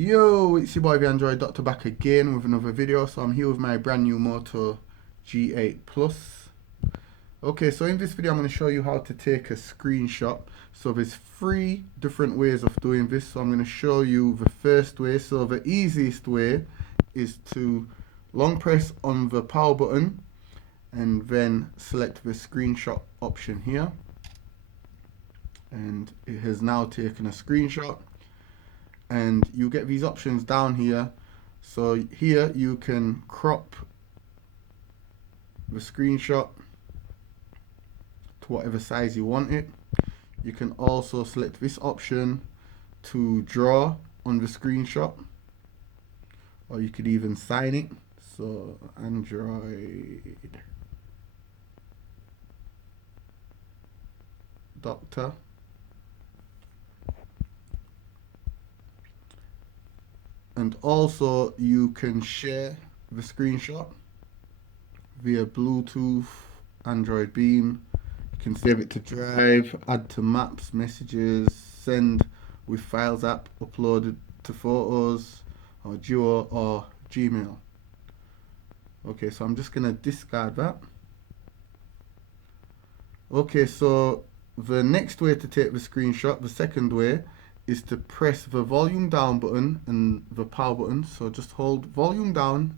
Yo, it's your boy the Android Doctor back again with another video. So I'm here with my brand new Moto G8 Plus. Okay, so in this video I'm going to show you how to take a screenshot. So there's 3 different ways of doing this. So I'm going to show you the first way. So the easiest way is to long press on the power button and then select the screenshot option here. And it has now taken a screenshot. And you get these options down here. So here you can crop the screenshot to whatever size you want it. You can also select this option to draw on the screenshot, or you could even sign it. So Android Doctor. And also you can share the screenshot via Bluetooth, Android Beam. You can save it to Drive, add to Maps, Messages, send with Files app, upload it to Photos, or Duo, or Gmail. Okay, so I'm just going to discard that. Okay, so the next way to take the screenshot, the second way, is to press the volume down button and the power button. So just hold volume down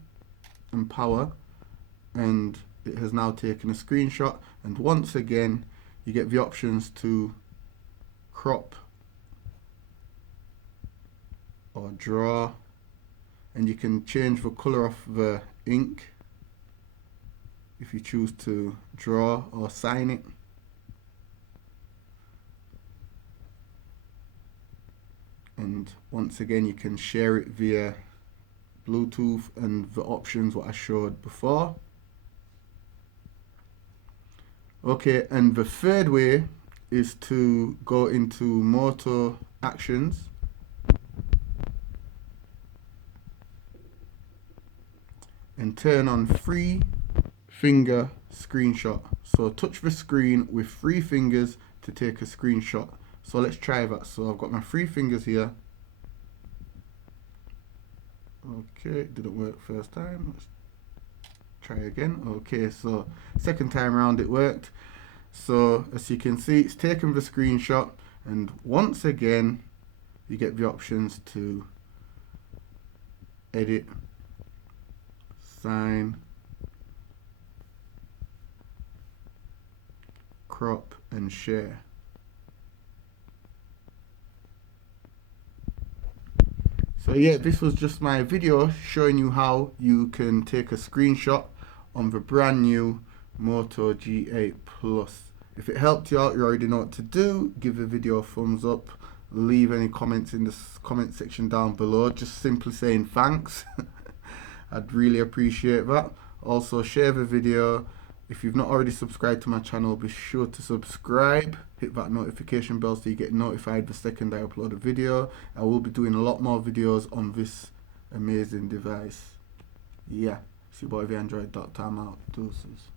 and power, and it has now taken a screenshot. And once again, you get the options to crop or draw, and you can change the color of the ink if you choose to draw or sign it. And once again, you can share it via Bluetooth and the options what I showed before. Okay, and the third way is to go into Moto Actions and turn on 3-finger screenshot. So touch the screen with 3 fingers to take a screenshot. So let's try that. So I've got my 3 fingers here. Okay, it didn't work first time. Let's try again. Okay, so second time around it worked. So as you can see, it's taken the screenshot, and once again you get the options to edit, sign, crop, and share. So yeah, this was just my video showing you how you can take a screenshot on the brand new Moto G8 Plus. If it helped you out, you already know what to do. Give the video a thumbs up. Leave any comments in the comment section down below. Just simply saying thanks. I'd really appreciate that. Also, share the video. If you've not already subscribed to my channel, be sure to subscribe. Hit that notification bell so you get notified the second I upload a video. I will be doing a lot more videos on this amazing device. Yeah, it's your boy the Android Doctor. I'm out. Deuces.